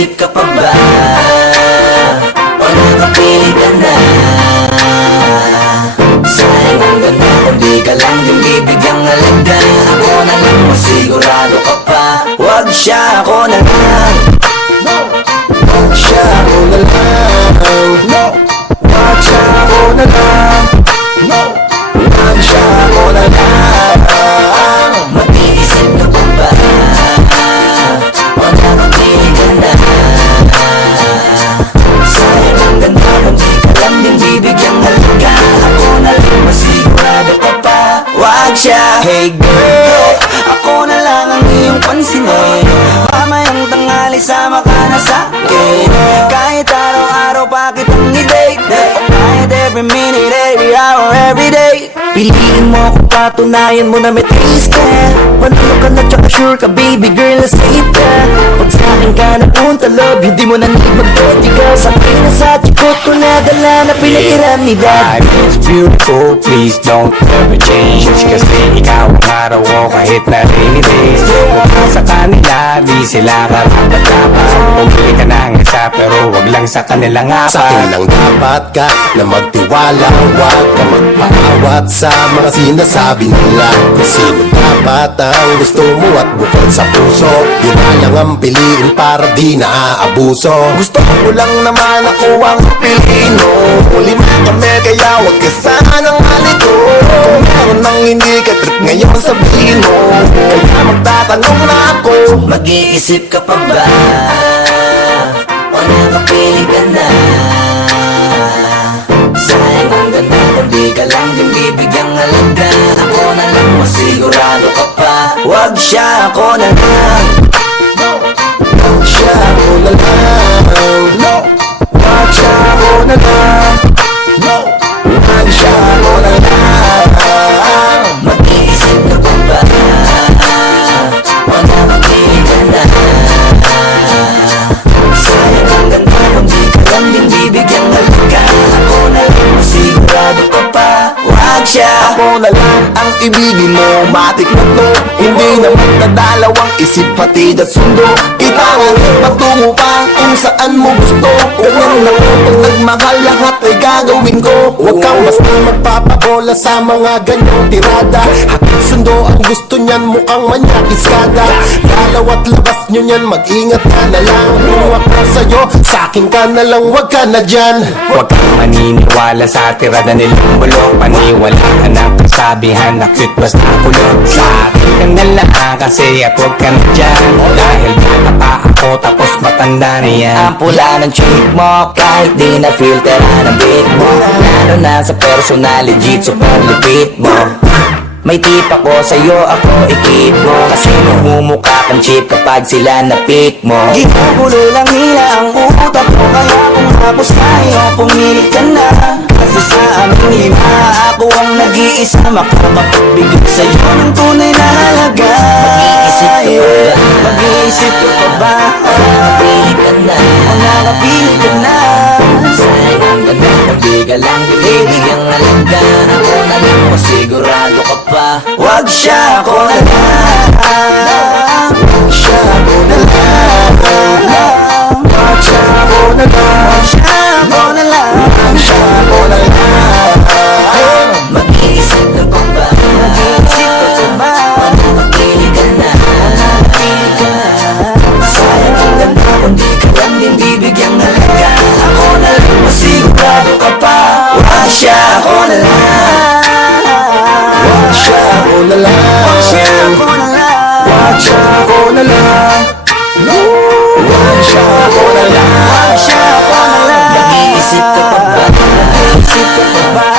Nag-iisip ka pa ba? O nakapili ka na? Sayang ang ganda kung di ka lang din bibigyang halaga. Ako na lang masigurado ka pa. Wag siya, ako na lang. Wag siya, ako na lang. Wag siya, ako na lang. Wag siya, ako na lang. Mag-iisip ka pa ba? O nakapili ka na? Sayang ang ganda kung di ka lang din bibigyang halaga. Ako na lang masigurado ka pa. Wag siya. Hey girl, ako na lang ang iyong pansinin. Mamayang tanghali sama ka na sa'kin. Kahit araw-araw pa kitang i-date. Kahit every minute, every hour, every day. Piliin mo kung patunayan mo na may taste ka. Panalo ka na tsaka sure ka baby girl na safe ka. Pag sa'kin ka napunta love, hindi mo na need magbodyguard. Sa akin na sa chikot ko nadala na pinahiram ni dad. Life is beautiful, please don't ever change. Kasi ikaw ang araw ko kahit na rainy days. Kung sa kanila, di sila karapat-dapat. Pumili ka ng isa pero wag lang sa kanilang apat. Sa akin lang dapat ka na magtiwala. Huwag ka magpaawat sa mga sinasabi nila. Kung sino dapat ang gusto mo at bukod sa puso, yun na lang ang piliin para di naaabuso. Gusto ko lang naman ako ang Pilipino. Lima kami kaya wag ka sanang malito. Kung meron nang hindi ka trip ngayon sabihin mo, kaya magtatanong na ako. Mag-iisip ka pa ba? O nakapili ka na? Sayang ang ganda kung di ka lang din bibigyang halaga. Ako na lang masigurado ka pa. Wag siya, ako na lang. Wag siya, ako na lang. Wag siya, ako na lang. Wag siya, ako na lang. Mag-iisip ka pa ba? O nakapili ka na? Sayang ang ganda kung di ka lang din bibigyang halaga. Ako na lang masigurado ka pa. Wag siya. Ako na lang ang ibigin mo, matik na to. Hindi naman nadalawang isip pati at sundo. Kita ang patungo pa kung saan mo gusto. Ganyan lang po pag nagmahal lahat ay gagawin ko. Huwag kang basta magpapabola sa mga ganyang tirada. Hatid sundo ang gusto niyan, mukhang manyakiskada. Dalaw at labas nyo niyan, mag-ingat ka na lang. Kung ako sa'yo, sa'kin ka na lang, huwag ka na dyan. Huwag kang maniniwala sa tirada nilang bulok. Paniwalaan ang kasabihan na cute basta kulot. Sa akin ka na lang kasi at huwag ka na dyan. Dahil bata pa ako tapos matanda na yan. Ang pula ng chick mo, kahit di na filteran ang beat mo. Lalo na sa personal, legit, super lupit mo. May tip ako sa'yo, ako i-keep mo. Kasi mamumukha kang cheap kapag sila na-pick mo. Ginugulo lang nila ang utak ko, kaya kung ako sa'yo, pumili ka na. Kasi sa aming lima, ako ang nag-iisa makakapagbigay sa'yo ng tunay na halaga. Mag-iisip ka pa ba? O nakapili ka na? O nakapili ka na? Sayang ang ganda kung di ka lang bibigyan halaga. Ako na lang masigurado ka pa. Wag siya, ako na lang. Wag siya, ako na lang. Wag siya, ako na lang. Wag siya, ako na lang. Wag siya, ako na lang. Mag-iisip ka pa ba? Mag-iisip ka pa ba? O nakapili ka na? O nakapili ka na? Sayang ang ganda kung di ka lang din bibigyang halaga. Ako na lang masigurado ka pa. Wag siya, ako na lang. Wag siya, ako na lang. Wag siya, ako na lang. Wag siya, ako na lang. Wag siya, ako na lang. Wag siya, ako na lang. Mag-iisip ka pa ba? Mag-iisip ka pa ba?